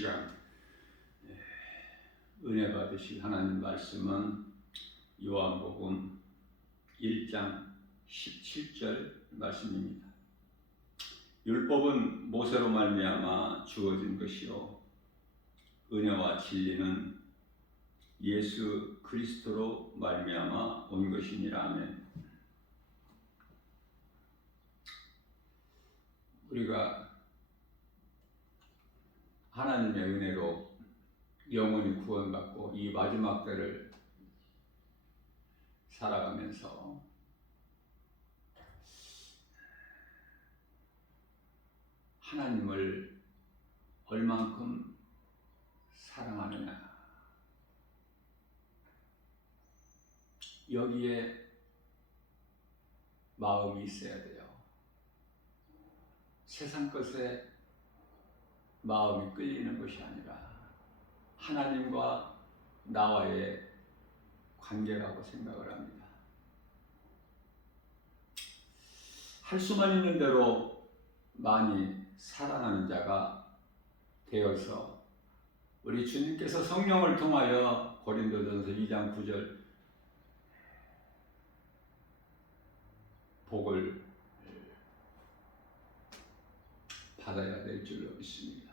시간 은혜 받으실 하나님 말씀은 요한복음 1장 17절 말씀입니다. 율법은 모세로 말미암아 주어진 것이요 은혜와 진리는 예수 그리스도로 말미암아 온 것이니라. 아멘. 우리가 하나님의 은혜로 영원히 구원받고 이 마지막 때를 살아가면서 하나님을 얼만큼 사랑하느냐, 여기에 마음이 있어야 돼요. 세상 것에 마음이 끌리는 것이 아니라 하나님과 나와의 관계라고 생각을 합니다. 할 수만 있는 대로 많이 사랑하는 자가 되어서 우리 주님께서 성령을 통하여 고린도전서 2장 9절 복을 받아야 될 줄로 믿습니다.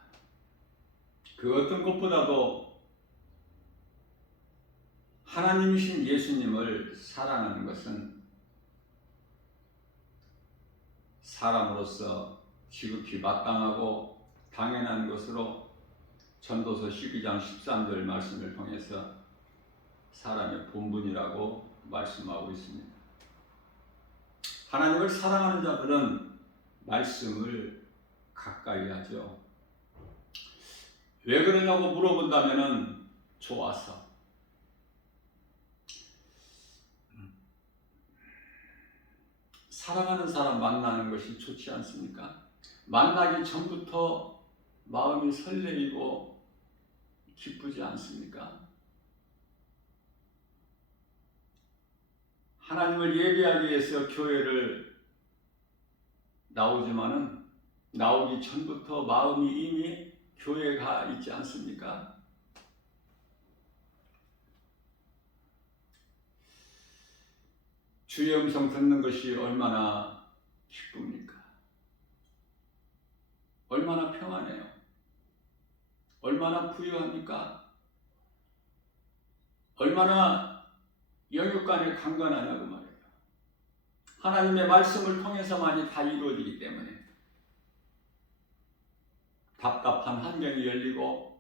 그 어떤 것보다도 하나님이신 예수님을 사랑하는 것은 사람으로서 지극히 마땅하고 당연한 것으로 전도서 12장 13절 말씀을 통해서 사람의 본분이라고 말씀하고 있습니다. 하나님을 사랑하는 자들은 말씀을 가까이 하죠. 왜 그러냐고 물어본다면 좋아서. 사랑하는 사람 만나는 것이 좋지 않습니까? 만나기 전부터 마음이 설레이고 기쁘지 않습니까? 하나님을 예배하기 위해서 교회를 나오지만은 나오기 전부터 마음이 이미 교회에 가 있지 않습니까? 주의 음성 듣는 것이 얼마나 기쁩니까? 얼마나 평안해요? 얼마나 부유합니까? 얼마나 영육간에 강건하냐고 말이에요. 하나님의 말씀을 통해서만이 다 이루어지기 때문에 답답한 환경이 열리고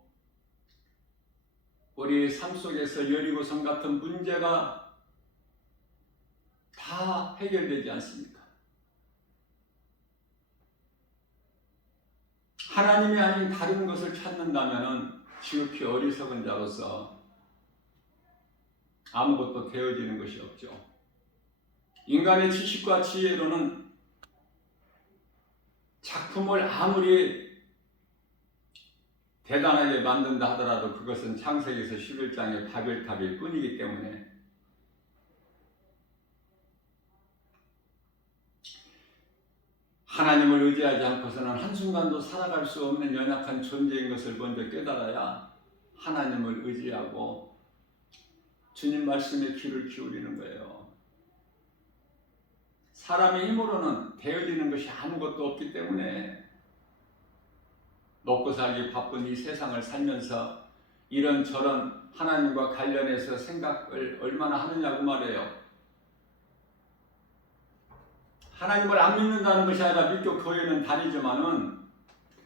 우리 삶 속에서 여리고성 같은 문제가 다 해결되지 않습니까? 하나님이 아닌 다른 것을 찾는다면 지극히 어리석은 자로서 아무것도 되어지는 것이 없죠. 인간의 지식과 지혜로는 작품을 아무리 대단하게 만든다 하더라도 그것은 창세기에서 11장의 바벨탑일 뿐이기 때문에 하나님을 의지하지 않고서는 한순간도 살아갈 수 없는 연약한 존재인 것을 먼저 깨달아야 하나님을 의지하고 주님 말씀에 귀를 기울이는 거예요. 사람의 힘으로는 되어지는 것이 아무것도 없기 때문에 먹고 살기 바쁜 이 세상을 살면서 이런저런 하나님과 관련해서 생각을 얼마나 하느냐고 말해요. 하나님을 안 믿는다는 것이 아니라 믿고 교회는 다니지만은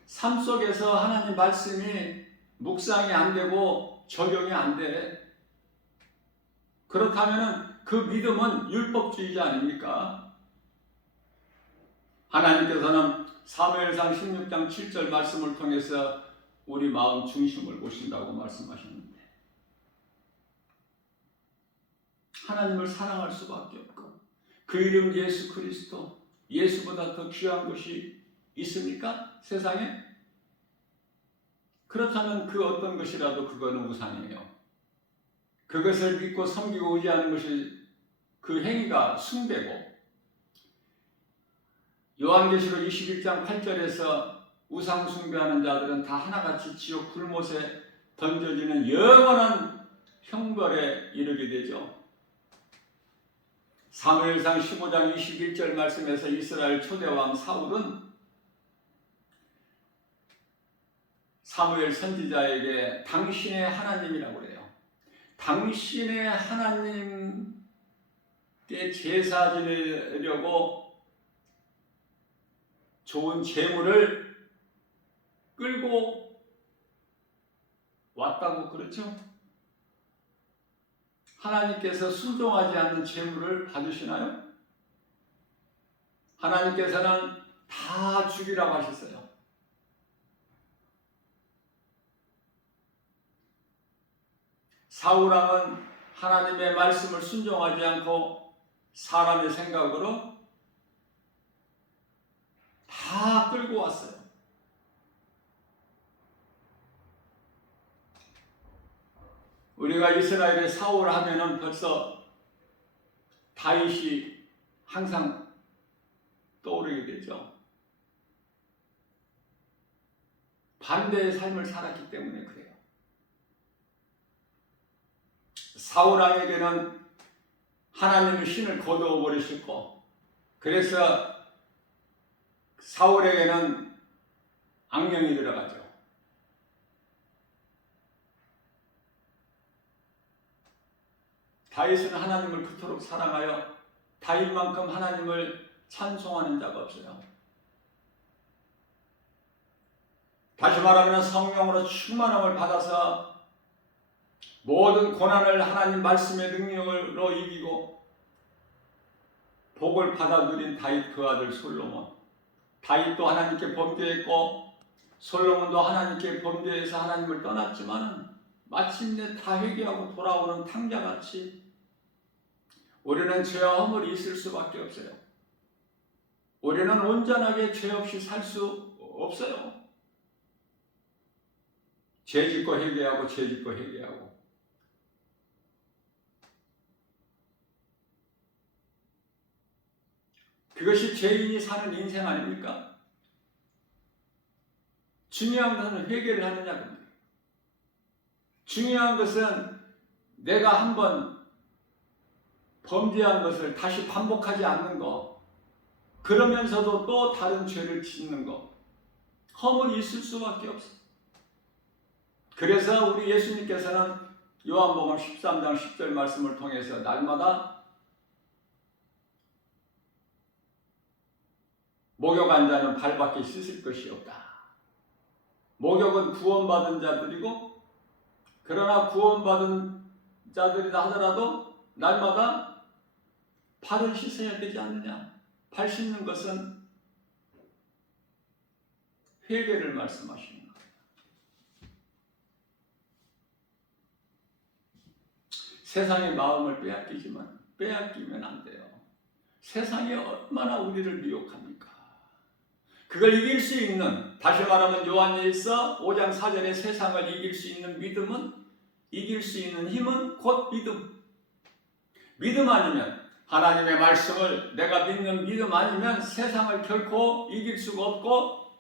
삶 속에서 하나님 말씀이 묵상이 안 되고 적용이 안 돼. 그렇다면 그 믿음은 율법주의자 아닙니까? 하나님께서는 사무엘상 16장 7절 말씀을 통해서 우리 마음 중심을 보신다고 말씀하셨는데 하나님을 사랑할 수밖에 없고 그 이름 예수 그리스도, 예수보다 더 귀한 것이 있습니까? 세상에? 그렇다면 그 어떤 것이라도 그거는 우상이에요. 그것을 믿고 섬기고 의지하는 것이 그 행위가 숭배고 요한계시록 21장 8절에서 우상 숭배하는 자들은 다 하나같이 지옥 불못에 던져지는 영원한 형벌에 이르게 되죠. 사무엘상 15장 21절 말씀에서 이스라엘 초대왕 사울은 사무엘 선지자에게 당신의 하나님이라고 그래요. 당신의 하나님께 제사 지내려고 좋은 재물을 끌고 왔다고 그렇죠? 하나님께서 순종하지 않는 재물을 받으시나요? 하나님께서는 다 죽이라고 하셨어요. 사울왕은 하나님의 말씀을 순종하지 않고 사람의 생각으로 다 끌고 왔어요. 우리가 이스라엘의 사울 하면은 벌써 다윗이 항상 떠오르게 되죠. 반대의 삶을 살았기 때문에 그래요. 사울왕에게는 하나님의 신을 거두어 버리셨고, 그래서 사울에게는 악령이 들어가죠. 다윗은 하나님을 그토록 사랑하여 다윗만큼 하나님을 찬송하는 자가 없어요. 다시 말하면 성령으로 충만함을 받아서 모든 고난을 하나님 말씀의 능력으로 이기고 복을 받아 누린 다윗 그 아들 솔로몬. 다윗도 하나님께 범죄했고 솔로몬도 하나님께 범죄해서 하나님을 떠났지만 마침내 다 회개하고 돌아오는 탕자같이 우리는 죄와 허물이 있을 수밖에 없어요. 우리는 온전하게 죄 없이 살 수 없어요. 죄 짓고 회개하고 죄 짓고 회개하고. 그것이 죄인이 사는 인생 아닙니까? 중요한 것은 회개를 하느냐 겁니다. 중요한 것은 내가 한번 범죄한 것을 다시 반복하지 않는 것, 그러면서도 또 다른 죄를 짓는 것, 허물이 있을 수밖에 없어요. 그래서 우리 예수님께서는 요한복음 13장 10절 말씀을 통해서 날마다 목욕한 자는 발밖에 씻을 것이 없다. 목욕은 구원받은 자들이고, 그러나 구원받은 자들이다 하더라도 날마다 발을 씻어야 되지 않느냐. 발 씻는 것은 회개를 말씀하시는 거예요. 세상의 마음을 빼앗기면 안 돼요. 세상이 얼마나 우리를 미혹합니까? 그걸 이길 수 있는, 다시 말하면 요한일서 5장 4절에 세상을 이길 수 있는 믿음은, 이길 수 있는 힘은 곧 믿음. 믿음 아니면, 하나님의 말씀을 내가 믿는 믿음 아니면 세상을 결코 이길 수가 없고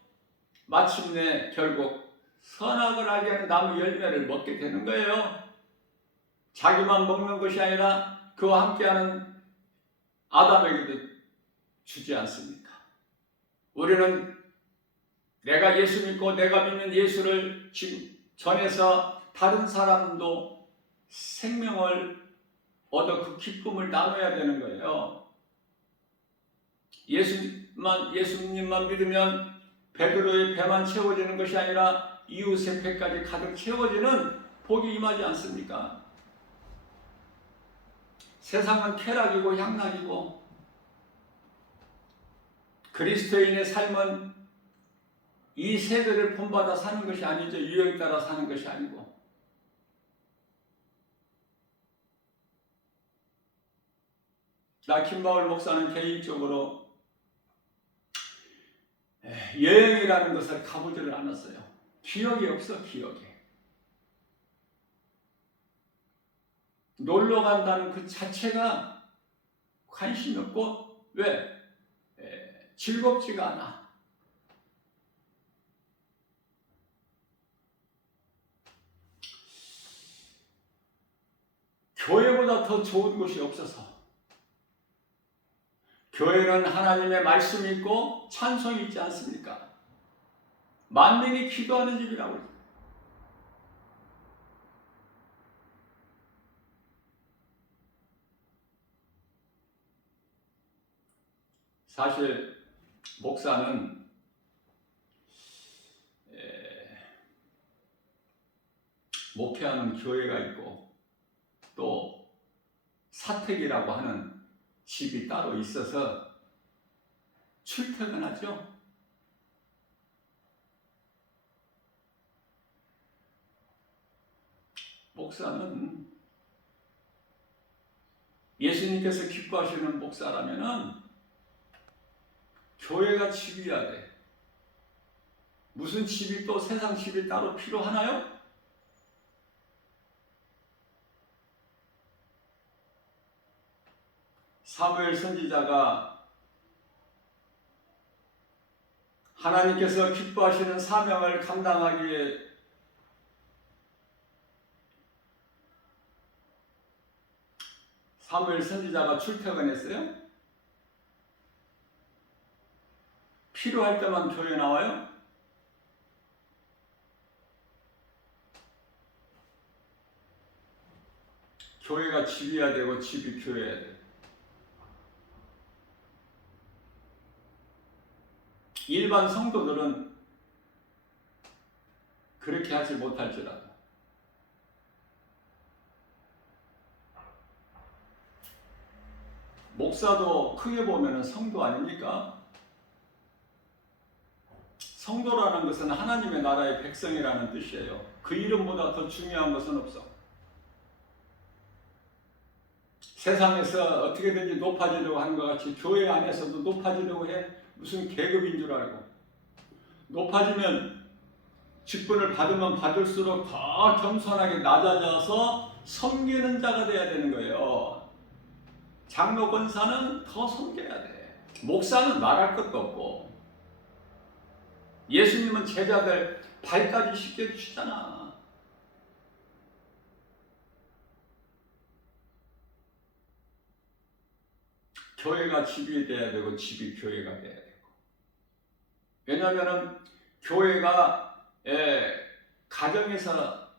마침내 결국 선악을 알게 하는 나무 열매를 먹게 되는 거예요. 자기만 먹는 것이 아니라 그와 함께하는 아담에게도 주지 않습니까? 우리는 내가 예수 믿고 내가 믿는 예수를 전해서 다른 사람도 생명을 얻어 그 기쁨을 나눠야 되는 거예요. 예수님만 믿으면 베드로의 배만 채워지는 것이 아니라 이웃의 배까지 가득 채워지는 복이 임하지 않습니까? 세상은 쾌락이고 향락이고 그리스도인의 삶은 이 세대를 본받아 사는 것이 아니죠. 유행 따라 사는 것이 아니고. 나 김바울 목사는 개인적으로 여행이라는 것을 가보지를 않았어요. 기억이 없어, 기억이. 놀러 간다는 그 자체가 관심이 없고, 왜? 즐겁지가 않아. 교회보다 더 좋은 곳이 없어서 교회는 하나님의 말씀이 있고 찬송이 있지 않습니까? 만민이 기도하는 집이라고 그러죠. 사실 목사는 목회하는 교회가 있고 또 사택이라고 하는 집이 따로 있어서 출퇴근하죠. 목사는 예수님께서 기뻐하시는 목사라면은 교회가 집이어야 돼. 무슨 집이 또 세상 집이 따로 필요하나요? 사무엘 선지자가 하나님께서 기뻐하시는 사명을 감당하기 위해 사무엘 선지자가 출퇴근했어요? 필요할 때만 교회 나와요? 교회가 집이어야 되고 집이 교회여야 돼요. 일반 성도들은 그렇게 하지 못할지라도 목사도 크게 보면 성도 아닙니까? 성도라는 것은 하나님의 나라의 백성이라는 뜻이에요. 그 이름보다 더 중요한 것은 없어. 세상에서 어떻게든지 높아지려고 하는 것 같이 교회 안에서도 높아지려고 해. 무슨 계급인 줄 알고. 높아지면 직분을 받으면 받을수록 더 겸손하게 낮아져서 섬기는 자가 돼야 되는 거예요. 장로 권사는 더 섬겨야 돼. 목사는 말할 것도 없고. 예수님은 제자들 발까지 씻겨주시잖아. 교회가 집이 돼야 되고 집이 교회가 돼야 되고. 왜냐하면 교회가 가정에서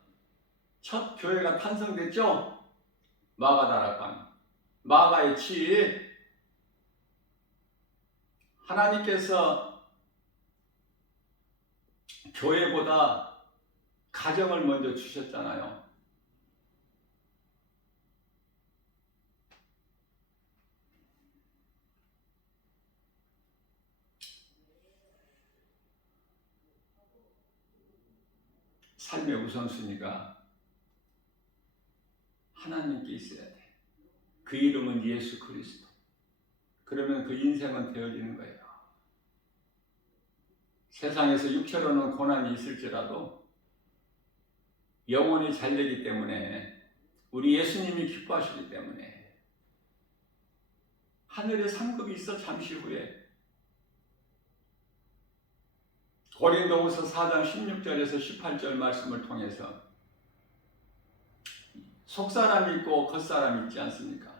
첫 교회가 탄생됐죠. 마가다락방, 마가의 집. 하나님께서 교회보다 가정을 먼저 주셨잖아요. 삶의 우선순위가 하나님께 있어야 돼. 그 이름은 예수 그리스도. 그러면 그 인생은 되어지는 거예요. 세상에서 육체로는 고난이 있을지라도 영혼이 잘 되기 때문에, 우리 예수님이 기뻐하시기 때문에 하늘에 상급이 있어. 잠시 후에 고린도후서 4장 16절에서 18절 말씀을 통해서 속사람이 있고 겉사람이 있지 않습니까?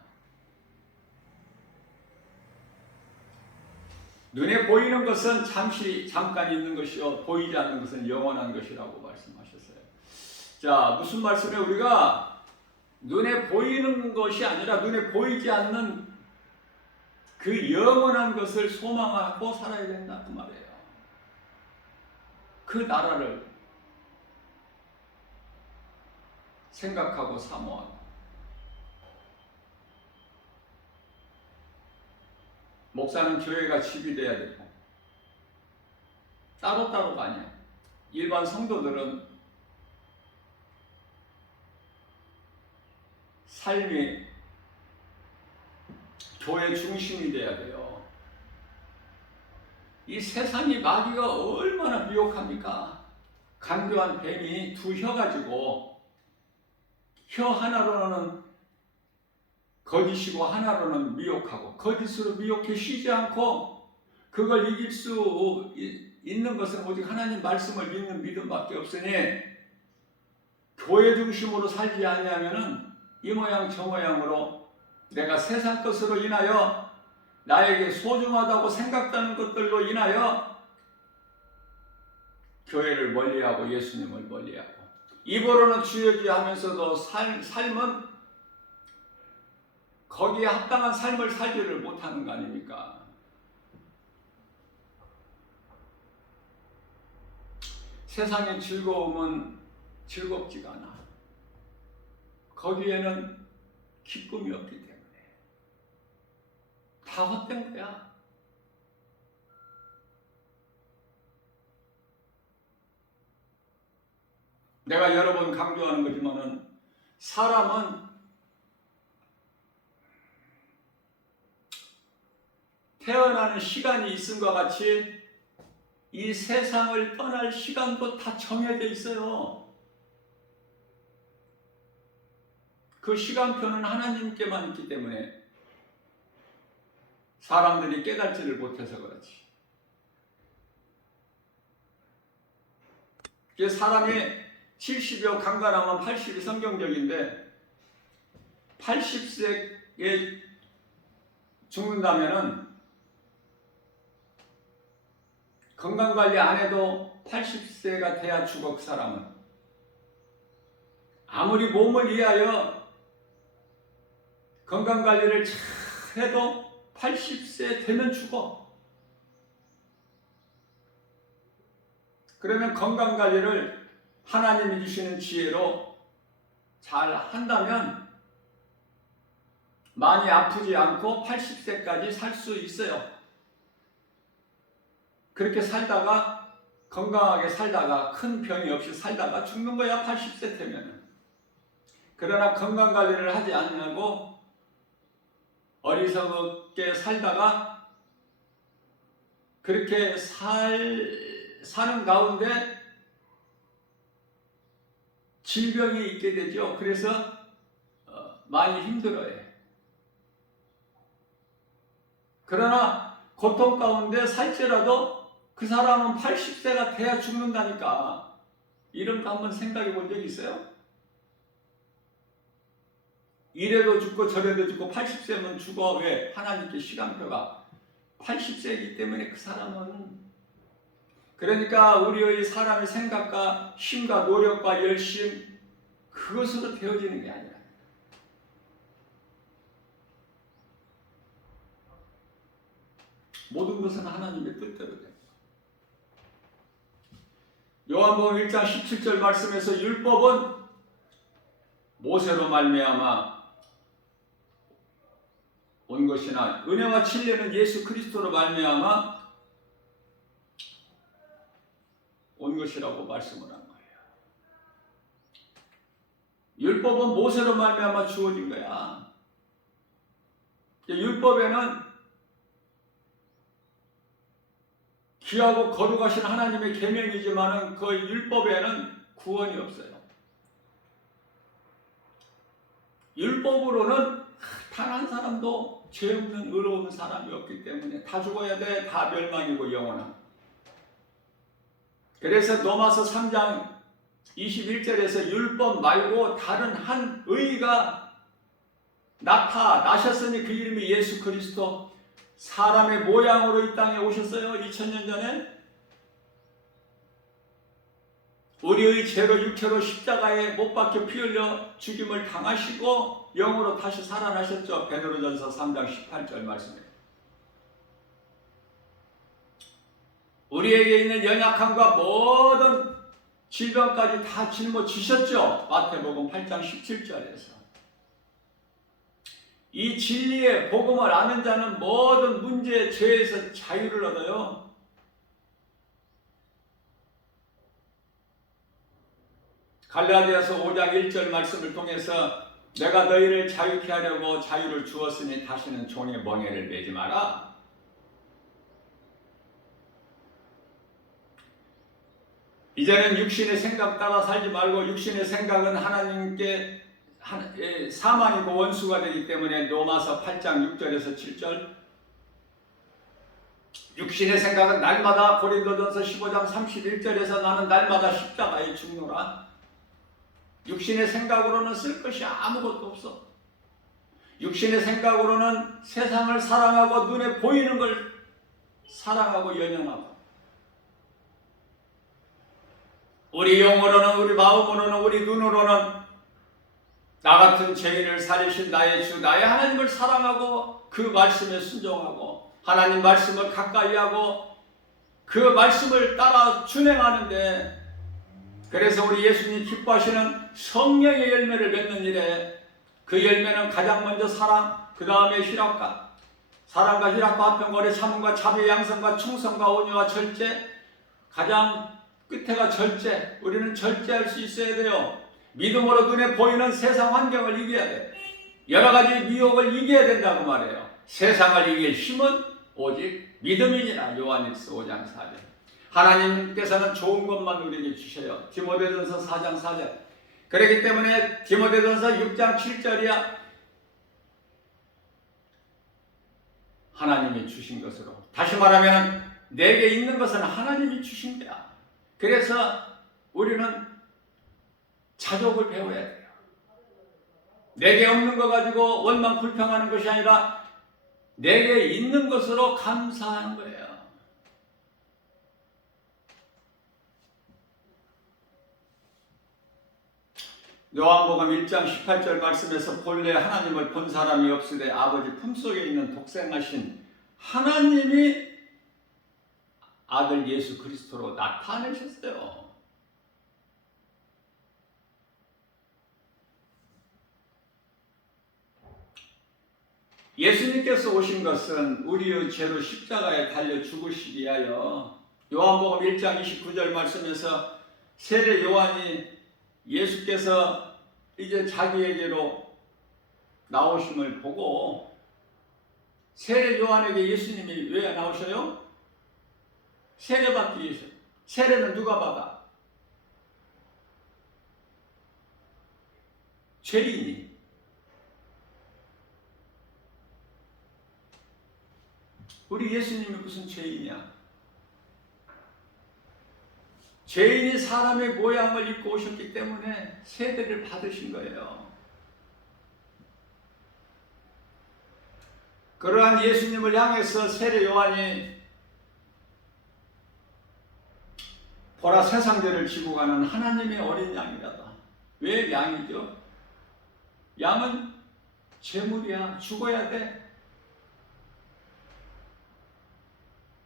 눈에 보이는 것은 잠깐 있는 것이요 보이지 않는 것은 영원한 것이라고 말씀하셨어요. 자, 무슨 말씀에 우리가 눈에 보이는 것이 아니라 눈에 보이지 않는 그 영원한 것을 소망하고 살아야 된다 그 말이에요. 그 나라를 생각하고 사모하고. 목사는 교회가 집이 돼야 되고 따로따로가 아니야. 일반 성도들은 삶이 교회 중심이 돼야 돼요. 이 세상이 마귀가 얼마나 미혹합니까? 간교한 뱀이 두 혀 가지고 혀 하나로는 거짓이고 하나로는 미혹하고, 거짓으로 미혹해 쉬지 않고 그걸 이길 수 있는 것은 오직 하나님 말씀을 믿는 믿음밖에 없으니 교회 중심으로 살지 않으면은 이 모양 저 모양으로 내가 세상 것으로 인하여 나에게 소중하다고 생각되는 것들로 인하여 교회를 멀리하고 예수님을 멀리하고 입으로는 주여 주여 하면서도 삶은 거기에 합당한 삶을 살지를 못하는 거 아닙니까? 세상의 즐거움은 즐겁지가 않아. 거기에는 기쁨이 없기 때문에 다 헛된 거야. 내가 여러 번 강조하는 거지만은 사람은 태어나는 시간이 있음과 같이 이 세상을 떠날 시간도 다 정해져 있어요. 그 시간표는 하나님께만 있기 때문에 사람들이 깨닫지를 못해서 그렇지. 사람이 70여 강간하면 80이 성경적인데 80세에 죽는다면은 건강관리 안 해도 80세가 돼야 죽어. 그 사람은 아무리 몸을 위하여 건강관리를 잘 해도 80세 되면 죽어. 그러면 건강관리를 하나님이 주시는 지혜로 잘 한다면 많이 아프지 않고 80세까지 살 수 있어요. 그렇게 살다가 건강하게 살다가 큰 병이 없이 살다가 죽는 거야. 80세 되면은. 그러나 건강관리를 하지 않고 어리석게 살다가 그렇게 사는 가운데 질병이 있게 되죠. 그래서 많이 힘들어해. 그러나 고통 가운데 살지라도 그 사람은 80세가 돼야 죽는다니까. 이런 거 한번 생각해 본 적 있어요? 이래도 죽고 저래도 죽고 80세면 죽어. 왜? 하나님께 시간표가 80세이기 때문에 그 사람은. 그러니까 우리의 사람의 생각과 힘과 노력과 열심, 그것으로 되어지는 게 아니라 모든 것은 하나님의 뜻대로 됩니다. 요한복음 1장 17절 말씀에서 율법은 모세로 말미암아 온 것이나 은혜와 진리는 예수 그리스도로 말미암아 온 것이라고 말씀을 한 거예요. 율법은 모세로 말미암아 주어진 거야. 율법에는 귀하고 거룩하신 하나님의 계명이지만은 그 율법에는 구원이 없어요. 율법으로는 단 한 사람도 죄 없는 의로운 사람이 없기 때문에 다 죽어야 돼. 다 멸망이고 영원한. 그래서 로마서 3장 21절에서 율법 말고 다른 한 의가 나셨으니 그 이름이 예수 그리스도. 사람의 모양으로 이 땅에 오셨어요. 2000년 전에. 우리의 죄로 육체로 십자가에 못 박혀 피 흘려 죽임을 당하시고 영으로 다시 살아나셨죠. 베드로전서 3장 18절 말씀에. 우리에게 있는 연약함과 모든 질병까지 다 짊어지셨죠. 마태복음 8장 17절에서. 이 진리의 복음을 아는 자는 모든 문제, 죄에서 자유를 얻어요. 갈라디아서 5장 1절 말씀을 통해서 내가 너희를 자유케 하려고 자유를 주었으니 다시는 종의 멍에를 매지 마라. 이제는 육신의 생각 따라 살지 말고 육신의 생각은 하나님께 사망이고 원수가 되기 때문에 로마서 8장 6절에서 7절. 육신의 생각은 날마다 고린도전서 15장 31절에서 나는 날마다 십자가에 죽노라. 육신의 생각으로는 쓸 것이 아무것도 없어. 육신의 생각으로는 세상을 사랑하고 눈에 보이는 걸 사랑하고 연연하고, 우리 영으로는, 우리 마음으로는, 우리 눈으로는 나 같은 죄인을 살리신 나의 주, 나의 하나님을 사랑하고 그 말씀에 순종하고 하나님 말씀을 가까이 하고 그 말씀을 따라 준행하는데, 그래서 우리 예수님 기뻐하시는 성령의 열매를 맺는 일에, 그 열매는 가장 먼저 사랑, 그 다음에 희락과 사랑과 희락과 화평과 오래 참음과 자비 양성과 충성과 온유와 절제, 가장 끝에가 절제. 우리는 절제할 수 있어야 돼요. 믿음으로 눈에 보이는 세상 환경을 이겨야 돼. 여러 가지 미혹을 이겨야 된다고 말해요. 세상을 이길 힘은 오직 믿음이니라. 요한일서 5장 4절. 하나님께서는 좋은 것만 우리에게 주셔요. 디모데전서 4장 4절. 그렇기 때문에 디모데전서 6장 7절이야. 하나님이 주신 것으로. 다시 말하면 내게 있는 것은 하나님이 주신 거야. 그래서 우리는 자족을 배워야 돼요. 내게 없는 거 가지고 원망 불평하는 것이 아니라 내게 있는 것으로 감사하는 거예요. 요한복음 1장 18절 말씀에서 본래 하나님을 본 사람이 없으되 아버지 품속에 있는 독생하신 하나님이 아들 예수 그리스도로 나타내셨어요. 예수님께서 오신 것은 우리의 죄로 십자가에 달려 죽으시기 위하여, 요한복음 1장 29절 말씀에서 세례 요한이 예수께서 이제 자기에게로 나오심을 보고, 세례 요한에게 예수님이 왜 나오셔요? 세례받기 위해서. 세례는 누가 받아? 죄인이. 우리 예수님이 무슨 죄인이야? 죄인이 사람의 모양을 입고 오셨기 때문에 세례를 받으신 거예요. 그러한 예수님을 향해서 세례 요한이 보라 세상죄를 지고 가는 하나님의 어린 양이라다. 왜 양이죠? 양은 제물이야. 죽어야 돼.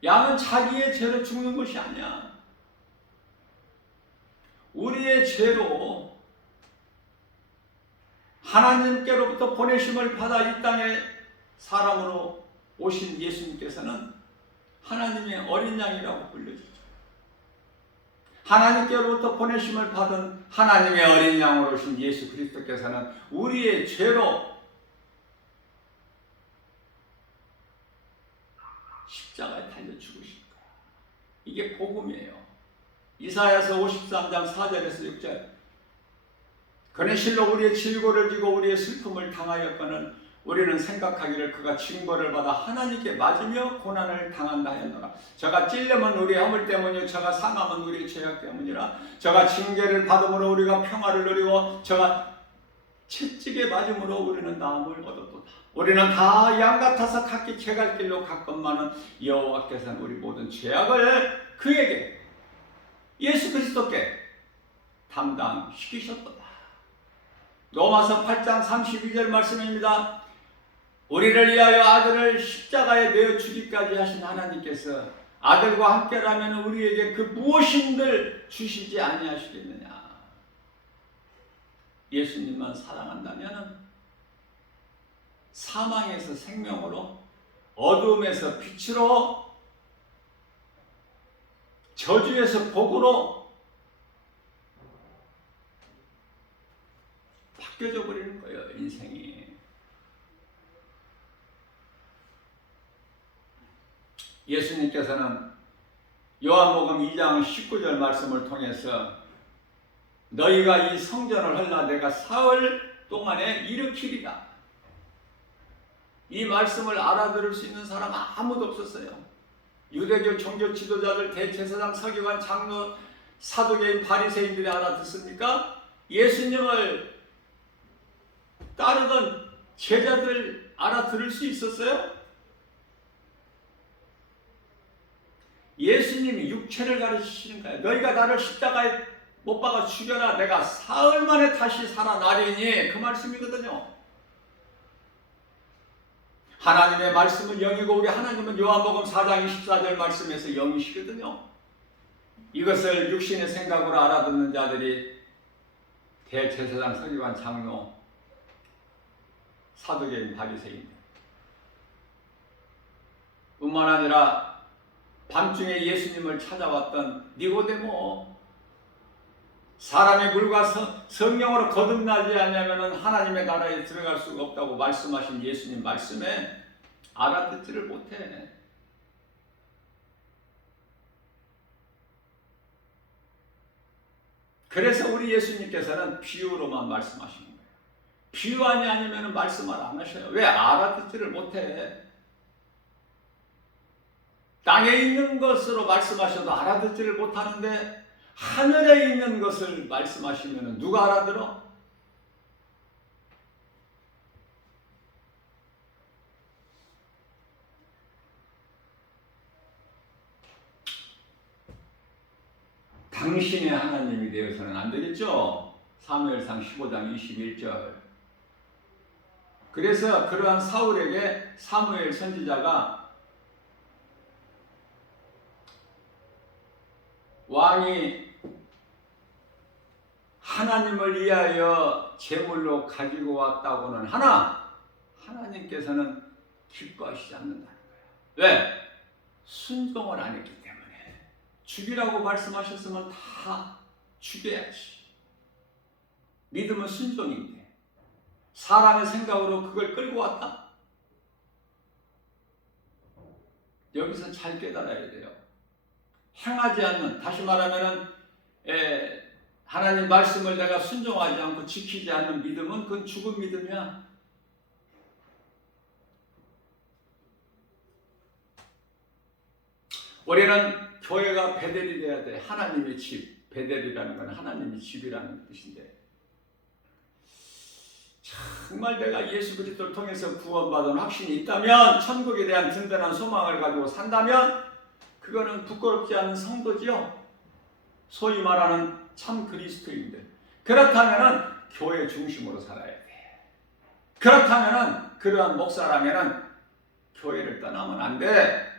양은 자기의 죄로 죽는 것이 아니야. 우리의 죄로 하나님께로부터 보내심을 받아 이 땅에 사람으로 오신 예수님께서는 하나님의 어린 양이라고 불려주죠. 하나님께로부터 보내심을 받은 하나님의 어린 양으로 오신 예수 그리스도께서는 우리의 죄로 십자가에 달려 죽으신 거야. 이게 복음이에요. 이사야서 53장 4절에서 6절. 그는 실로 우리의 질고를 지고 우리의 슬픔을 당하였거늘 우리는 생각하기를 그가 징벌을 받아 하나님께 맞으며 고난을 당한다 하였노라. 저가 찔림은 우리의 허물 때문이요 저가 상함은 우리의 죄악 때문이라. 저가 징계를 받음으로 우리가 평화를 누리고 저가 채찍에 맞음으로 우리는 나음을 얻었도다. 우리는 다 양 같아서 각기 제갈 길로 갔건만은 여호와께서는 우리 모든 죄악을 그에게, 예수 그리스도께 담당시키셨도다. 로마서 8장 32절 말씀입니다. 우리를 위하여 아들을 십자가에 내어 주기까지 하신 하나님께서 아들과 함께라면 우리에게 그 무엇인들 주시지 아니하시겠느냐. 예수님만 사랑한다면 사망에서 생명으로, 어둠에서 빛으로, 저주에서 복으로 바뀌어져 버리는 거예요, 인생이. 예수님께서는 요한복음 2장 19절 말씀을 통해서 너희가 이 성전을 헐라 내가 사흘 동안에 일으키리라. 이 말씀을 알아들을 수 있는 사람 아무도 없었어요. 유대교 종교 지도자들, 대제사장, 서기관, 장로, 사두개인, 바리새인들이 알아듣습니까? 예수님을 따르던 제자들 알아들을 수 있었어요? 예수님이 육체를 가르치시는 거예요. 너희가 나를 십자가에 못 박아 죽여라. 내가 사흘 만에 다시 살아나리니, 그 말씀이거든요. 하나님의 말씀은 영이고 우리 하나님은 요한복음 4장 24절 말씀에서 영이시거든요. 이것을 육신의 생각으로 알아듣는 자들이 대제사장, 서기관, 장로, 사두개인, 바리새인 뿐만 아니라 밤중에 예수님을 찾아왔던 니고데모, 사람의 물과 성령으로 거듭나지 않으면 하나님의 나라에 들어갈 수가 없다고 말씀하신 예수님 말씀에 알아듣지를 못해. 그래서 우리 예수님께서는 비유로만 말씀하시는 거예요. 비유 아니면 말씀을 안 하셔요. 왜? 알아듣지를 못해. 땅에 있는 것으로 말씀하셔도 알아듣지를 못하는데 하늘에 있는 것을 말씀하시면 누가 알아들어? 당신의 하나님이 되어서는 안 되겠죠? 사무엘상 15장 21절. 그래서 그러한 사울에게 사무엘 선지자가 왕이 하나님을 위하여 제물로 가지고 왔다고는 하나 하나님께서는 기뻐하시지 않는다는 거예요. 왜? 순종을 안 했기 때문에. 죽이라고 말씀하셨으면 다 죽여야지. 믿음은 순종인데 사람의 생각으로 그걸 끌고 왔다? 여기서 잘 깨달아야 돼요. 행하지 않는, 다시 말하면 하나님 말씀을 내가 순종하지 않고 지키지 않는 믿음은 그건 죽은 믿음이야. 우리는 교회가 베델이 돼야 돼. 하나님의 집. 베델이라는 건 하나님의 집이라는 뜻인데, 정말 내가 예수 그리스도를 통해서 구원받은 확신이 있다면, 천국에 대한 든든한 소망을 가지고 산다면 그거는 부끄럽지 않은 성도지요. 소위 말하는 참 그리스도인들. 그렇다면 교회 중심으로 살아야 돼. 그렇다면 그러한 목사라면 교회를 떠나면 안 돼.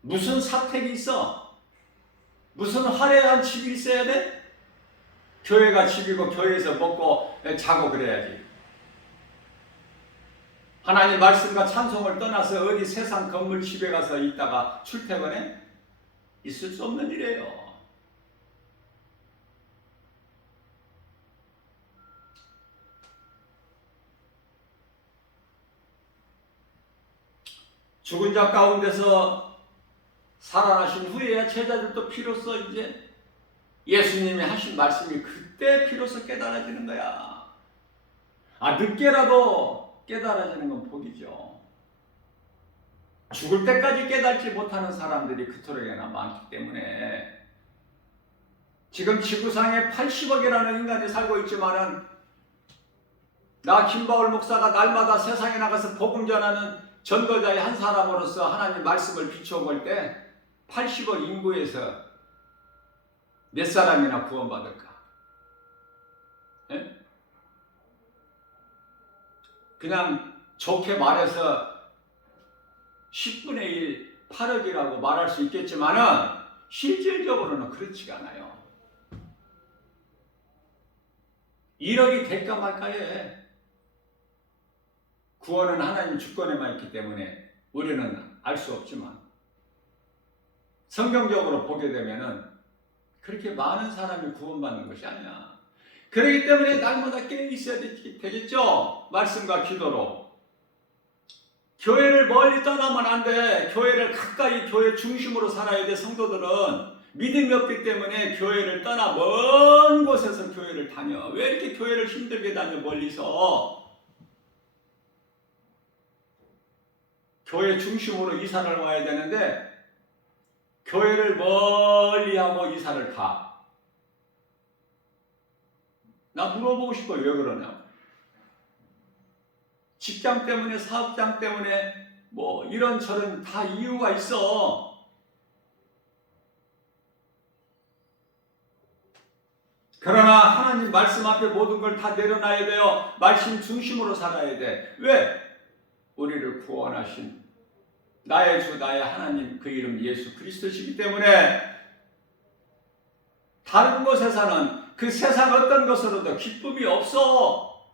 무슨 사택이 있어? 무슨 화려한 집이 있어야 돼? 교회가 집이고 교회에서 먹고 자고 그래야지. 하나님 말씀과 찬송을 떠나서 어디 세상 건물 집에 가서 있다가 출퇴근해? 있을 수 없는 일이에요. 죽은 자 가운데서 살아나신 후에 제자들도 비로소 이제 예수님이 하신 말씀이 그때 비로소 깨달아지는 거야. 늦게라도 깨달아지는 건 복이죠. 죽을 때까지 깨닫지 못하는 사람들이 그토록이나 많기 때문에 지금 지구상에 80억이라는 인간이 살고 있지만은 나 김바울 목사가 날마다 세상에 나가서 복음 전하는 전도자의 한 사람으로서 하나님 말씀을 비춰볼 때 80억 인구에서 몇 사람이나 구원받을까? 예? 그냥 좋게 말해서 10분의 1, 8억이라고 말할 수 있겠지만은 실질적으로는 그렇지가 않아요. 1억이 될까 말까에 구원은 하나님 주권에만 있기 때문에 우리는 알 수 없지만 성경적으로 보게 되면은 그렇게 많은 사람이 구원받는 것이 아니야. 그렇기 때문에 날마다 깨어 있어야 되겠죠? 말씀과 기도로. 교회를 멀리 떠나면 안 돼. 교회를 가까이 교회 중심으로 살아야 돼. 성도들은 믿음이 없기 때문에 교회를 떠나 먼 곳에서 교회를 다녀. 왜 이렇게 교회를 힘들게 다녀 멀리서? 교회 중심으로 이사를 와야 되는데 교회를 멀리 하고 이사를 가. 나 물어보고 싶어요. 왜 그러냐고. 직장 때문에, 사업장 때문에 뭐 이런저런 다 이유가 있어. 그러나 하나님 말씀 앞에 모든 걸 다 내려놔야 돼요. 말씀 중심으로 살아야 돼. 왜? 우리를 구원하신 나의 주 나의 하나님, 그 이름 예수 그리스도시기 때문에 다른 곳에서는 그 세상 어떤 것으로도 기쁨이 없어.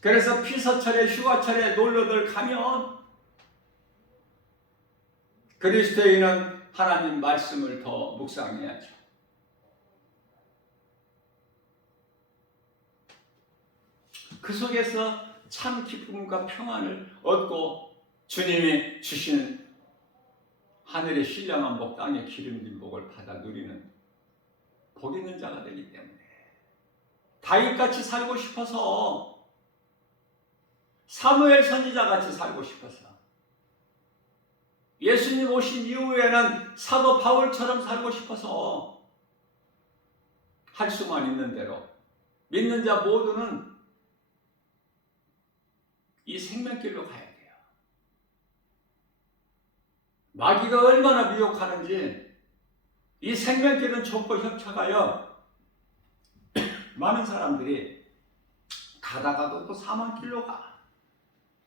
그래서 피서철에 휴가철에 놀러들 가면 그리스도인은 하나님 말씀을 더 묵상해야죠. 그 속에서 참 기쁨과 평안을 얻고 주님이 주시는 하늘의 신령한 복, 땅의 기름진 복을 받아 누리는 복 있는 자가 되기 때문에 다윗같이 살고 싶어서, 사무엘 선지자같이 살고 싶어서, 예수님 오신 이후에는 사도 바울처럼 살고 싶어서 할 수만 있는 대로 믿는 자 모두는 이 생명길로 가야 돼요. 마귀가 얼마나 미혹하는지 이 생명길은 좁고 협착하여 많은 사람들이 가다가도 또 사망길로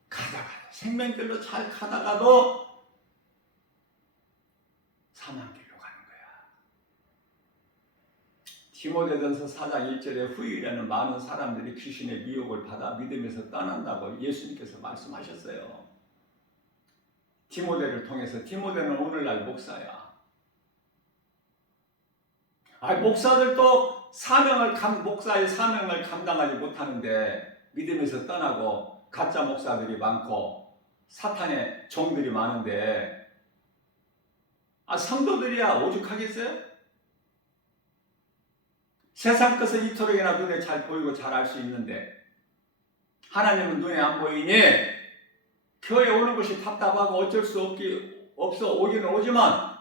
가다가도 생명길로 잘 가다가도 사망길로 가는 거야. 디모데전서 4장 1절에 후일에는 많은 사람들이 귀신의 미혹을 받아 믿음에서 떠난다고 예수님께서 말씀하셨어요. 디모데를 통해서. 디모데는 오늘날 목사야. 목사들도 목사의 사명을 감당하지 못하는데 믿음에서 떠나고 가짜 목사들이 많고 사탄의 종들이 많은데 성도들이야 오죽하겠어요? 세상 것은 이토록이나 눈에 잘 보이고 잘 알 수 있는데 하나님은 눈에 안 보이니 교회 오는 것이 답답하고 어쩔 수 없어 오기는 오지만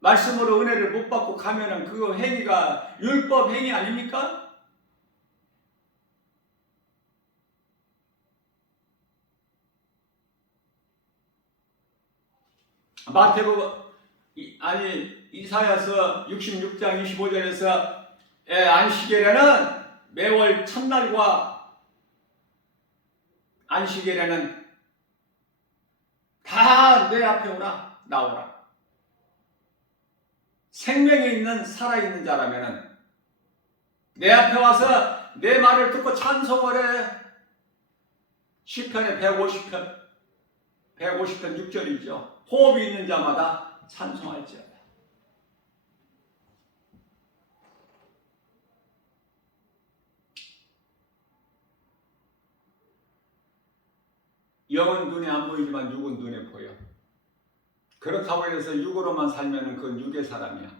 말씀으로 은혜를 못 받고 가면은 그 행위가 율법 행위 아닙니까? 이사야서 66장 25절에서 안식일에는 매월 첫날과 안식일에는 다 내 앞에 나오라. 생명이 있는 살아있는 자라면은 내 앞에 와서 내 말을 듣고 찬송을 해. 시편의 150편 6절이죠. 호흡이 있는 자마다 찬송할지어다. 영은 눈에 안 보이지만 육은 눈에 보여. 그렇다고 해서 육으로만 살면 그건 육의 사람이야.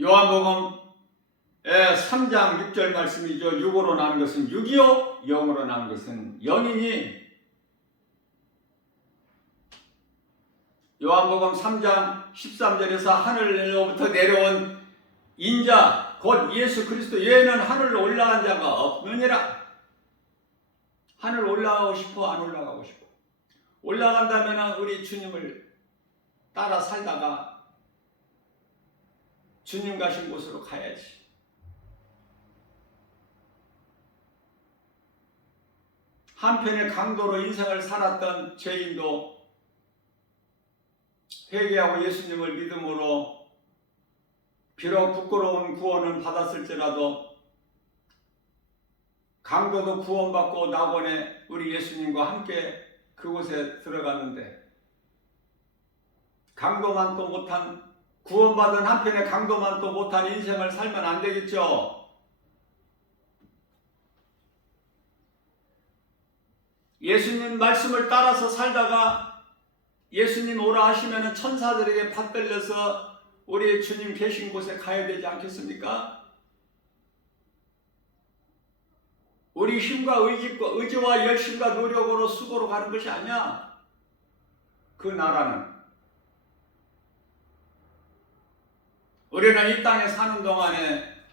요한복음 3장 6절 말씀이죠. 육으로 나는 것은 육이요 영으로 나는 것은 영이니. 요한복음 3장 13절에서 하늘로부터 내려온 인자 곧 예수 그리스도 얘는 하늘로 올라간 자가 없느니라. 하늘 올라가고 싶어? 안 올라가고 싶어? 올라간다면 우리 주님을 따라 살다가 주님 가신 곳으로 가야지. 한편의 강도로 인생을 살았던 죄인도 회개하고 예수님을 믿음으로 비록 부끄러운 구원을 받았을지라도 강도도 구원받고 낙원에 우리 예수님과 함께 그곳에 들어갔는데 강도만도 못한 구원받은 한편의 강도만도 못한 인생을 살면 안 되겠죠. 예수님 말씀을 따라서 살다가 예수님 오라 하시면 천사들에게 받들려서 우리 주님 계신 곳에 가야 되지 않겠습니까? 우리 힘과 의지와 열심과 노력으로 수고로 가는 것이 아니야. 그 나라는 우리는 이 땅에 사는 동안에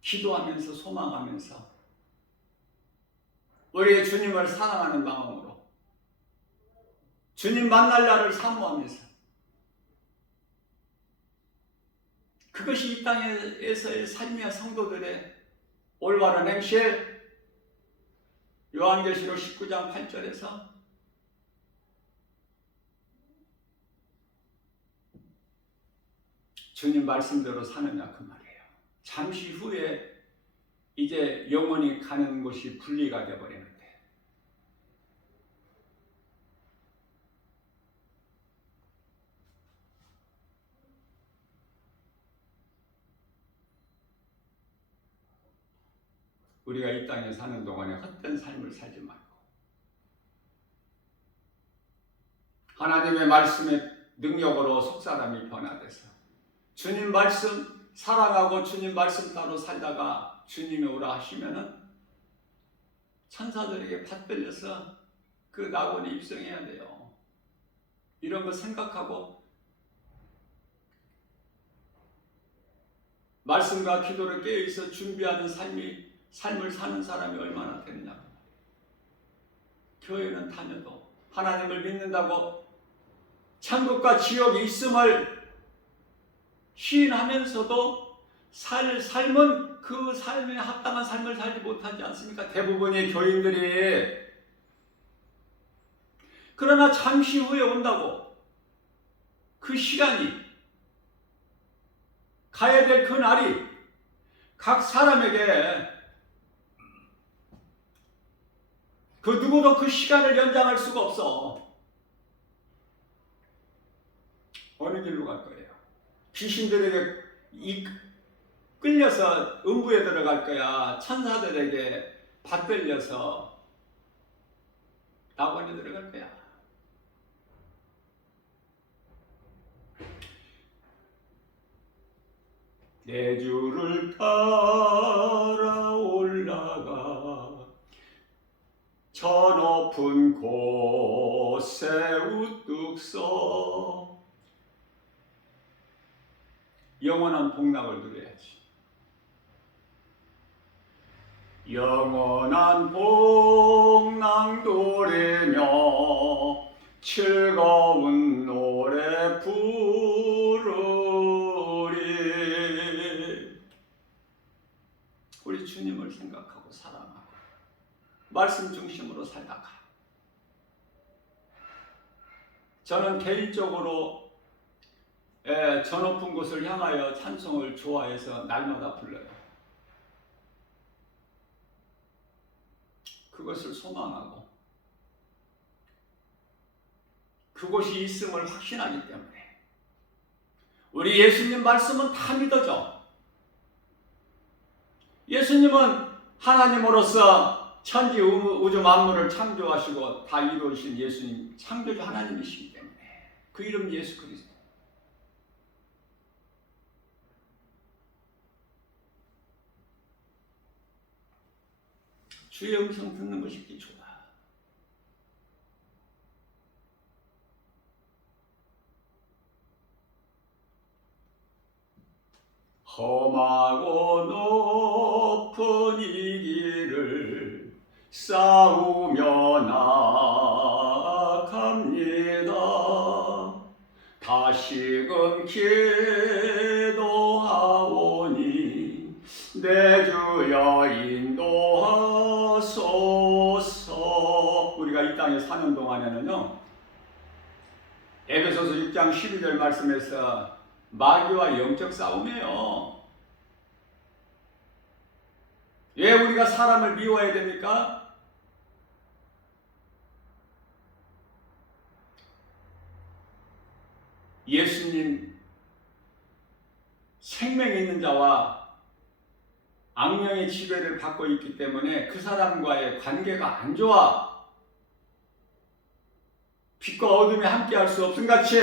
기도하면서 소망하면서 우리의 주님을 사랑하는 마음으로 주님 만날 날을 사모하면서 그것이 이 땅에서의 삶이야. 성도들의 올바른 행실. 요한계시록 19장 8절에서 주님 말씀대로 사느냐 그 말이에요. 잠시 후에 이제 영원히 가는 곳이 분리가 되어버리는데 우리가 이 땅에 사는 동안에 헛된 삶을 살지 말고 하나님의 말씀의 능력으로 속사람이 변화돼서 주님 말씀 사랑하고 주님 말씀 따로 살다가 주님이 오라 하시면은 천사들에게 받들려서 그 낙원에 입성해야 돼요. 이런 거 생각하고 말씀과 기도를 깨어있어 준비하는 삶을 사는 사람이 얼마나 되느냐. 교회는 다녀도 하나님을 믿는다고 천국과 지옥이 있음을 시인하면서도 삶은 그 삶에 합당한 삶을 살지 못하지 않습니까? 대부분의 교인들이. 그러나 잠시 후에 온다고 그 시간이 가야 될 그 날이 각 사람에게 그 누구도 그 시간을 연장할 수가 없어. 어느 길로 갈 거예요? 귀신들에게 끌려서 음부에 들어갈 거야? 천사들에게 받들려서 낙원에 들어갈 거야? 내 주를 따라 올라가 저 높은 곳에 우뚝 서 영원한 복락을 누려야지. 영원한 복락 누리며 즐거운 노래 부르리. 우리 주님을 생각하고 사랑하고 말씀 중심으로 살다가 저는 개인적으로 저 높은 곳을 향하여 찬송을 좋아해서 날마다 불러요. 그것을 소망하고 그곳이 있음을 확신하기 때문에 우리 예수님 말씀은 다 믿어져. 예수님은 하나님으로서 천지 우주 만물을 창조하시고 다 이루신 예수님, 창조주 하나님이시기 때문에 그 이름 예수 그리스도. 주의 음성 듣는 것이 기초다. 험하고 높은 이 길을 싸우며 나아갑니다. 다시금 기도하오니 내 주여 인도하소서. 우리가 이 땅에 사는 동안에는요, 에베소서 6장 12절 말씀에서 마귀와 영적 싸움이에요. 왜 우리가 사람을 미워해야 됩니까? 예수님 생명 있는 자와 악령의 지배를 받고 있기 때문에 그 사람과의 관계가 안 좋아. 빛과 어둠이 함께 할 수 없음같이,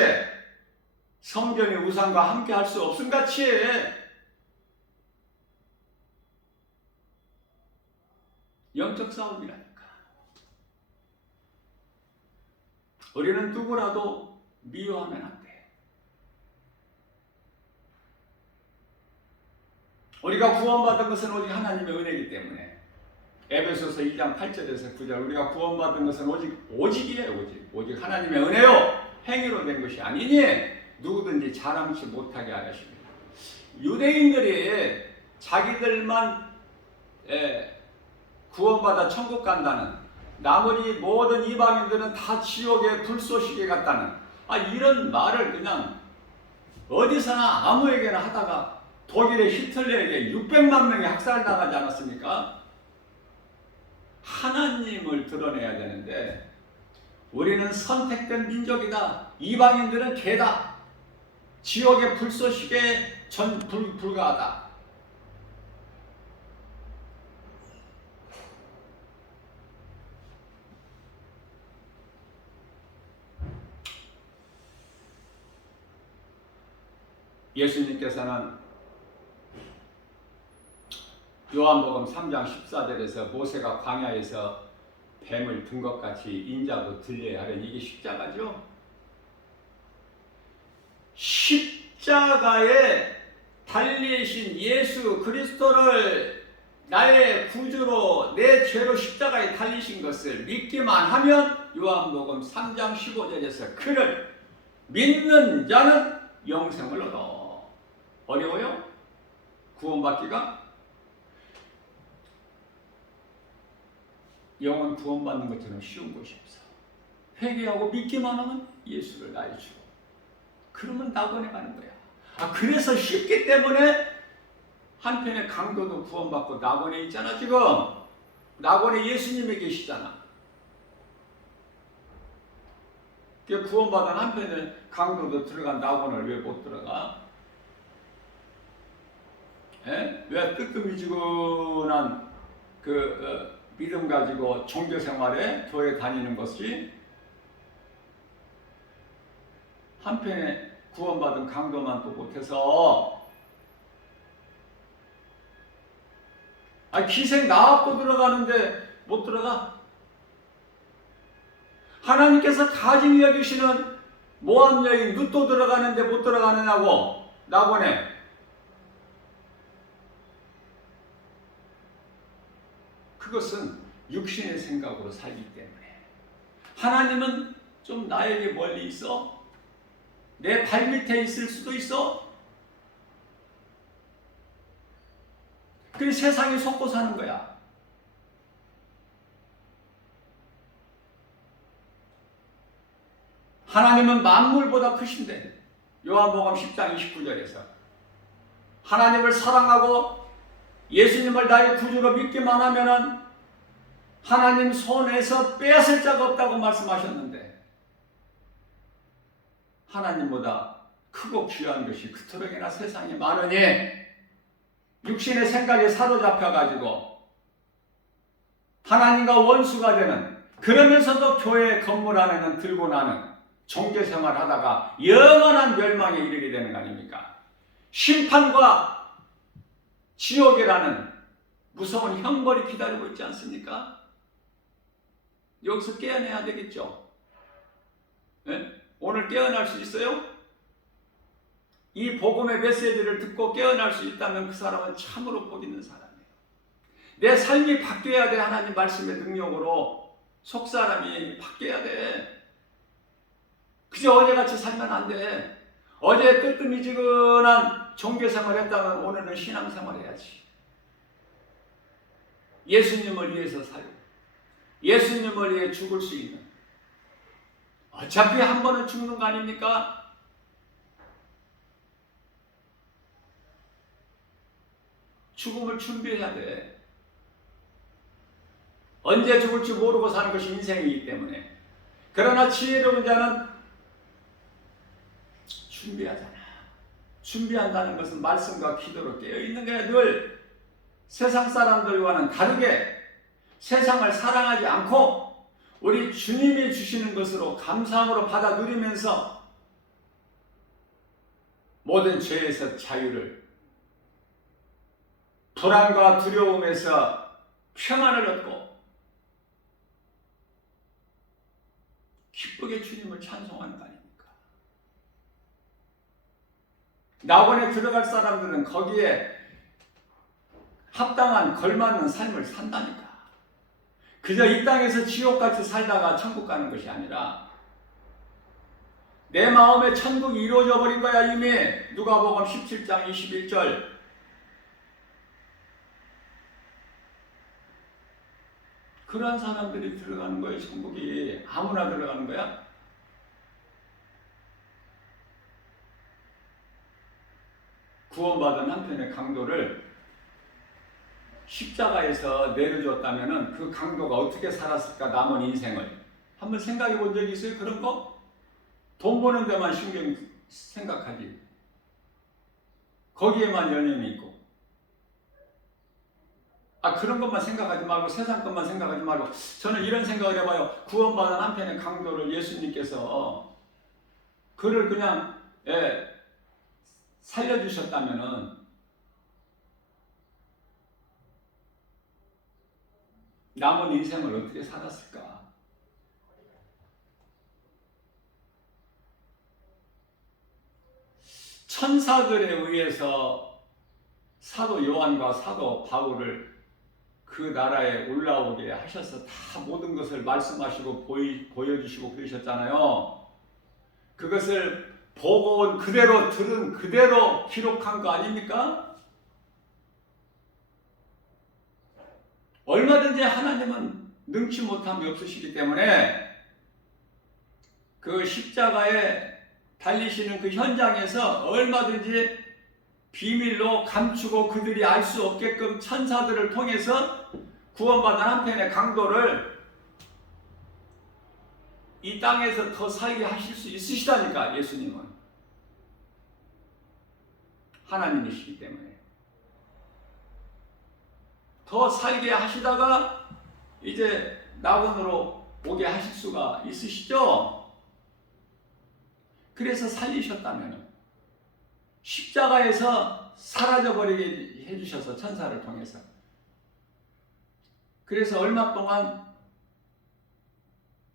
성전의 우상과 함께 할 수 없음같이 영적 싸움이라니까. 우리는 누구라도 미워하면 안 돼. 우리가 구원받은 것은 오직 하나님의 은혜이기 때문에 에베소서 2장 8절에서 9절 우리가 구원받은 것은 오직이에요. 오직 하나님의 은혜요 행위로 된 것이 아니니 누구든지 자랑치 못하게 하십니다. 유대인들이 자기들만 구원받아 천국 간다는, 나머지 모든 이방인들은 다 지옥의 불쏘시개 같다는 이런 말을 그냥 어디서나 아무에게나 하다가 독일의 히틀러에게 600만 명이 학살당하지 않았습니까? 하나님을 드러내야 되는데 우리는 선택된 민족이다. 이방인들은 개다. 지옥의 불쏘시개에 불과하다. 예수님께서는 요한복음 3장 14절에서 모세가 광야에서 뱀을 든 것 같이 인자도 들려야 하는 이게 십자가죠. 십자가에 달리신 예수 그리스도를 나의 구주로 내 죄로 십자가에 달리신 것을 믿기만 하면 요한복음 3장 15절에서 그를 믿는 자는 영생을 얻어. 어려워요? 구원받기가? 영원 구원받는 것처럼 쉬운 것이 없어. 회개하고 믿기만 하면 예수를 나의 주로. 그러면 낙원에 가는 거야. 그래서 쉽기 때문에 한편에 강도도 구원받고 낙원에 있잖아. 지금 낙원에 예수님이 계시잖아. 구원받은 한편에 강도도 들어간 낙원을 왜 못 들어가? 왜 뜨끔이지근한 믿음 가지고 종교 생활에 교회 다니는 것이 한편에 구원받은 강도만 또 못해서 기생 나합도 들어가는데 못 들어가? 하나님께서 가증히 여기시는 모함 여인 룻도 들어가는데 못 들어가느냐고 낙원에. 그것은 육신의 생각으로 살기 때문에. 하나님은 좀 나에게 멀리 있어? 내 발밑에 있을 수도 있어? 그래서 세상에 속고 사는 거야. 하나님은 만물보다 크신데 요한복음 10장 29절에서 하나님을 사랑하고 예수님을 나의 구주로 믿기만 하면은 하나님 손에서 빼앗을 자가 없다고 말씀하셨는데 하나님보다 크고 귀한 것이 그토록이나 세상에 많으니 육신의 생각에 사로잡혀가지고 하나님과 원수가 되는, 그러면서도 교회 건물 안에는 들고 나는 종교생활 하다가 영원한 멸망에 이르게 되는 거 아닙니까? 심판과 지옥이라는 무서운 형벌이 기다리고 있지 않습니까? 여기서 깨어내야 되겠죠? 네? 오늘 깨어날 수 있어요? 이 복음의 메시지를 듣고 깨어날 수 있다면 그 사람은 참으로 복 있는 사람이에요. 내 삶이 바뀌어야 돼. 하나님 말씀의 능력으로 속사람이 바뀌어야 돼. 그저 어제같이 살면 안 돼. 어제 뜨뜻미지근한 종교생활 했다면 오늘은 신앙생활 해야지. 예수님을 위해서 살고 예수님을 위해 죽을 수 있는, 어차피 한 번은 죽는 거 아닙니까? 죽음을 준비해야 돼. 언제 죽을지 모르고 사는 것이 인생이기 때문에. 그러나 지혜로운 자는 준비하잖아. 준비한다는 것은 말씀과 기도로 깨어있는 거야. 늘 세상 사람들과는 다르게 세상을 사랑하지 않고 우리 주님이 주시는 것으로 감사함으로 받아 누리면서 모든 죄에서 자유를, 불안과 두려움에서 평안을 얻고 기쁘게 주님을 찬송하는 거 아닙니까? 낙원에 들어갈 사람들은 거기에 합당한 걸맞는 삶을 산다니까. 그저 이 땅에서 지옥같이 살다가 천국 가는 것이 아니라 내 마음에 천국이 이루어져 버린 거야. 이미 누가복음 17장 21절. 그러한 사람들이 들어가는 거예요. 천국이 아무나 들어가는 거야? 구원받은 한편의 강도를 십자가에서 내려줬다면 그 강도가 어떻게 살았을까? 남은 인생을 한번 생각해 본 적이 있어요? 그런 거? 돈 버는 데만 신경 생각하지. 거기에만 연연이 있고. 그런 것만 생각하지 말고 세상 것만 생각하지 말고 저는 이런 생각을 해봐요. 구원받은 한편의 강도를 예수님께서 그를 그냥 살려주셨다면은 남은 인생을 어떻게 살았을까? 천사들에 의해서 사도 요한과 사도 바울을 그 나라에 올라오게 하셔서 다 모든 것을 말씀하시고 보여주시고 그러셨잖아요. 그것을 보고 온 그대로 들은 그대로 기록한 거 아닙니까? 얼마든지 하나님은 능치 못함이 없으시기 때문에 그 십자가에 달리시는 그 현장에서 얼마든지 비밀로 감추고 그들이 알 수 없게끔 천사들을 통해서 구원받은 한편의 강도를 이 땅에서 더 살게 하실 수 있으시다니까. 예수님은 하나님이시기 때문에 더 살게 하시다가 이제 낙원으로 오게 하실 수가 있으시죠. 그래서 살리셨다면 십자가에서 사라져버리게 해주셔서 천사를 통해서 그래서 얼마 동안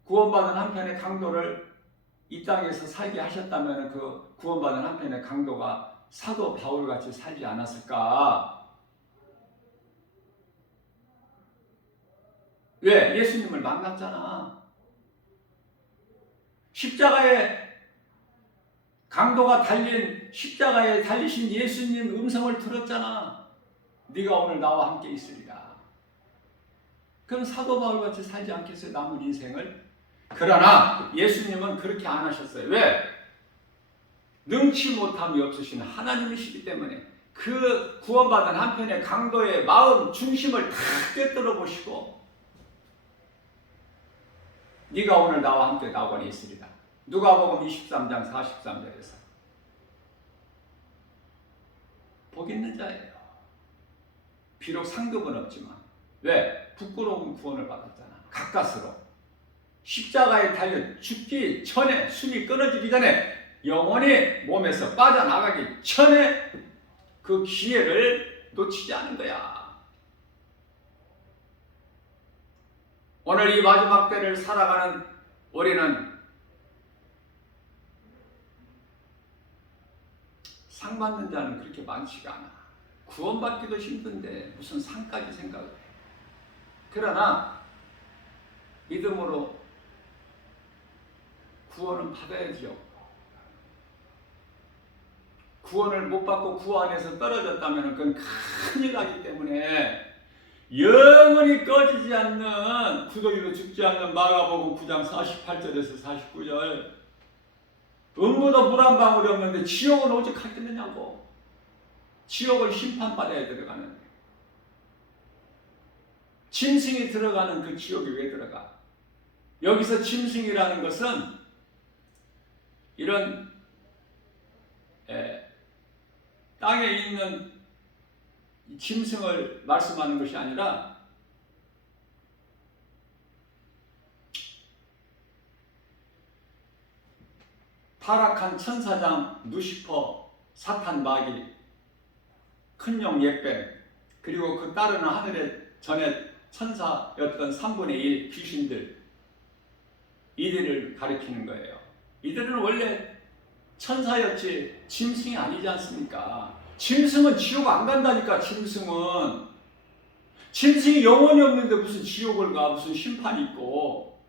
구원받은 한편의 강도를 이 땅에서 살게 하셨다면 그 구원받은 한편의 강도가 사도 바울같이 살지 않았을까? 왜? 예수님을 만났잖아. 십자가에 강도가 달린 십자가에 달리신 예수님 음성을 들었잖아. 네가 오늘 나와 함께 있으리라. 그럼 사도 바울같이 살지 않겠어요? 남은 인생을? 그러나 예수님은 그렇게 안 하셨어요. 왜? 능치 못함이 없으신 하나님이시기 때문에 그 구원받은 한편의 강도의 마음 중심을 다 꿰뚫어 보시고 네가 오늘 나와 함께 낙원에 있으리라. 누가복음 23장 43절에서 복 있는 자예요. 비록 상급은 없지만 왜? 부끄러운 구원을 받았잖아. 가까스로 십자가에 달려 죽기 전에 숨이 끊어지기 전에 영원히 몸에서 빠져나가기 전에 그 기회를 놓치지 않은 거야. 오늘 이 마지막 때를 살아가는 우리는 상 받는 자는 그렇게 많지가 않아. 구원받기도 힘든데 무슨 상까지 생각을 해. 그러나 믿음으로 구원은 받아야죠. 구원을 못 받고 구 안에서 떨어졌다면 그건 큰일 나기 때문에 영원히 꺼지지 않는 구더기로 죽지 않는 마가복음 9장 48절에서 49절 음부도 물 한 방울이 없는데 지옥은 오직 하겠느냐고. 지옥은 심판받아야 들어가는데 짐승이 들어가는 그 지옥이 왜 들어가? 여기서 짐승이라는 것은 이런 땅에 있는 짐승을 말씀하는 것이 아니라 타락한 천사장 루시퍼, 사탄 마귀, 큰용 예뱀, 그리고 그 따르는 하늘의 전에 천사였던 3분의 1 귀신들, 이들을 가리키는 거예요. 이들은 원래 천사였지 짐승이 아니지 않습니까? 짐승은 지옥 안 간다니까. 짐승이 영혼이 없는데 무슨 지옥을 가, 무슨 심판이 있고.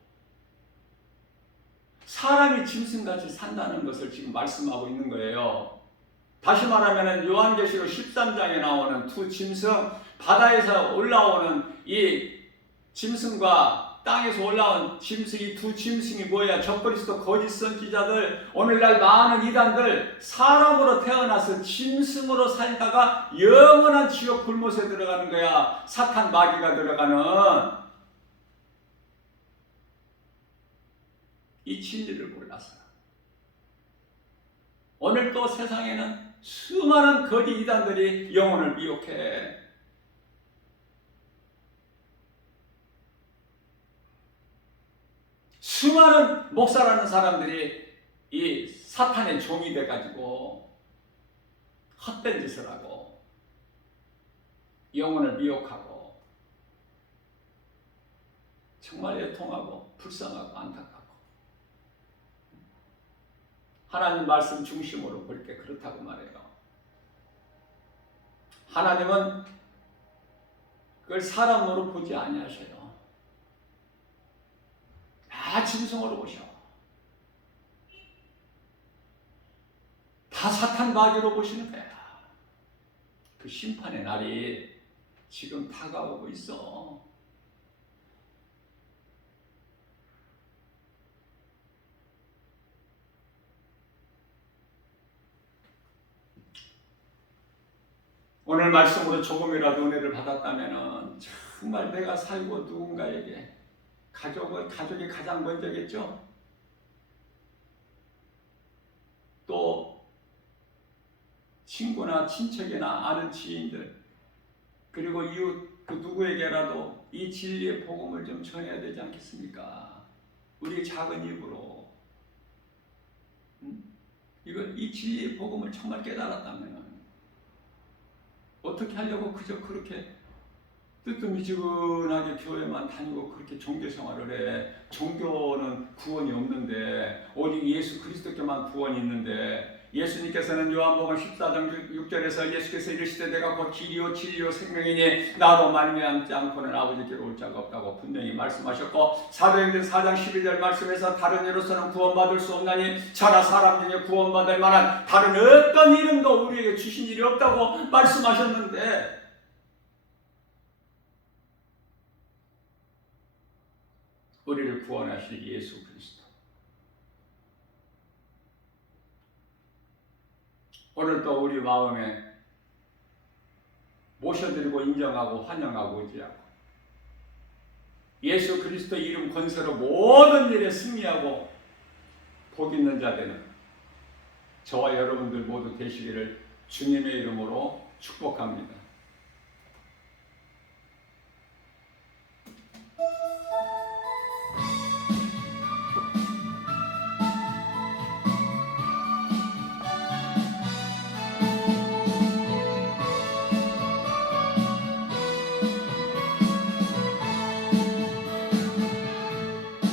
사람이 짐승같이 산다는 것을 지금 말씀하고 있는 거예요. 다시 말하면 요한계시록 13장에 나오는 두 짐승, 바다에서 올라오는 이 짐승과 땅에서 올라온 짐승, 이 두 짐승이 뭐야? 적그리스도 거짓 선지자들, 오늘날 많은 이단들, 사람으로 태어나서 짐승으로 살다가 영원한 지옥 불못에 들어가는 거야. 사탄 마귀가 들어가는. 이 진리를 몰라서 오늘 또 세상에는 수많은 거짓 이단들이 영혼을 미혹해. 수많은 목사라는 사람들이 이 사탄의 종이 돼가지고 헛된 짓을 하고 영혼을 미혹하고 정말 애통하고 불쌍하고 안타깝고, 하나님 말씀 중심으로 볼 때 그렇다고 말해요. 하나님은 그걸 사람으로 보지 아니하셔요. 다 짐승으로 보셔. 다 사탄 마귀로 보시는 거야. 그 심판의 날이 지금 다가오고 있어. 오늘 말씀으로 조금이라도 은혜를 받았다면 정말 내가 살고 누군가에게, 가족이 가장 먼저겠죠. 또 친구나 친척이나 아는 지인들, 그리고 이웃 그 누구에게라도 이 진리의 복음을 좀 전해야 되지 않겠습니까? 우리 작은 입으로. 이 진리의 복음을 정말 깨달았다면 어떻게 하려고 그저 그렇게 뜨뜻미지근하게 교회만 다니고 그렇게 종교 생활을 해. 종교는 구원이 없는데, 오직 예수 그리스도께만 구원이 있는데, 예수님께서는 요한복음 14장 6절에서 예수께서 이르시되 내가 곧 길이요 진리요 생명이니 나로 말미암지 않고는 아버지께로 올 자가 없다고 분명히 말씀하셨고, 사도행전 4장 11절 말씀에서 다른 이로서는 구원받을 수 없나니 저나 사람 중에 구원받을 만한 다른 어떤 이름도 우리에게 주신 일이 없다고 말씀하셨는데, 우리를 구원하실 예수 그리스도, 오늘도 우리 마음에 모셔드리고 인정하고 환영하고 의지하고 예수 그리스도 이름 권세로 모든 일에 승리하고 복 있는 자 되는 저와 여러분들 모두 되시기를 주님의 이름으로 축복합니다.